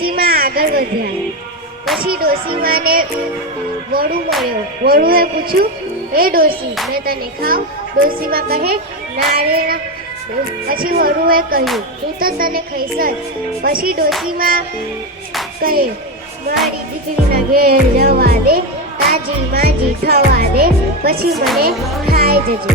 ડોસીમાં આગળ વધ્યા. પછી ડોસીમાને વડું મળ્યો. વડુએ પૂછ્યું, હે ડોસી, મેં તને ખાવ? ડોસીમાં કહે, ના રે ના. પછી વડુએ કહ્યું, હું તો તને ખાઈશ જ. પછી ડોસીમાં કહે, મારી દીકરીના ઘેર જવા દે, તાજી માજી થવા દે, પછી મને ખાઈ જજે.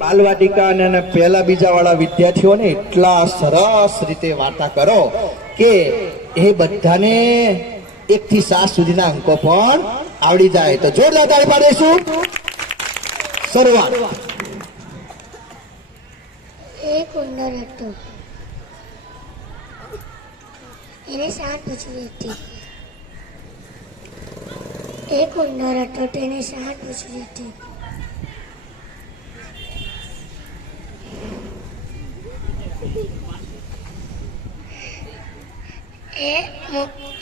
બાલવાટિકા અને પહેલા બીજા વાળા વિદ્યાર્થીઓને એટલા સરસ રીતે વાર્તા કરો કે એ બધાને 1 થી 7 સુધીના અંકો પણ આવડી જાય. તો જોરદાર તાળી પાડીશું. શરૂઆત. એક ઉંદર હતો. એને 7 પૂંછડી હતી. એક ઉંદર હતો, તેને 7 પૂંછડી હતી.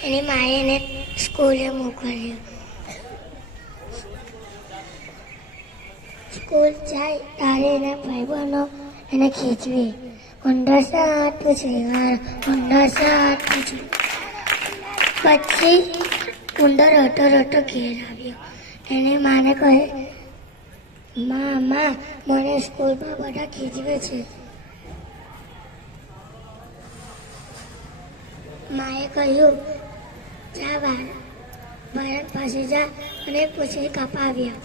એની માએ એને સ્કૂલે મોકલ્યો. સ્કૂલ જાય ત્યારે એના ભાઈબંધો એને ખીચવી. ઉંદર 7 પૂંછડી વાળો, ઉંદર 7 પૂંછડી. પછી ઉંદર રટો રટો ઘેર આવ્યો. એને માને કહે, માં મને સ્કૂલમાં બધા ખીચવે છે. માએ કહ્યું, જા બાળક પાસે જા અને પૂછડી કાપાવ્યા.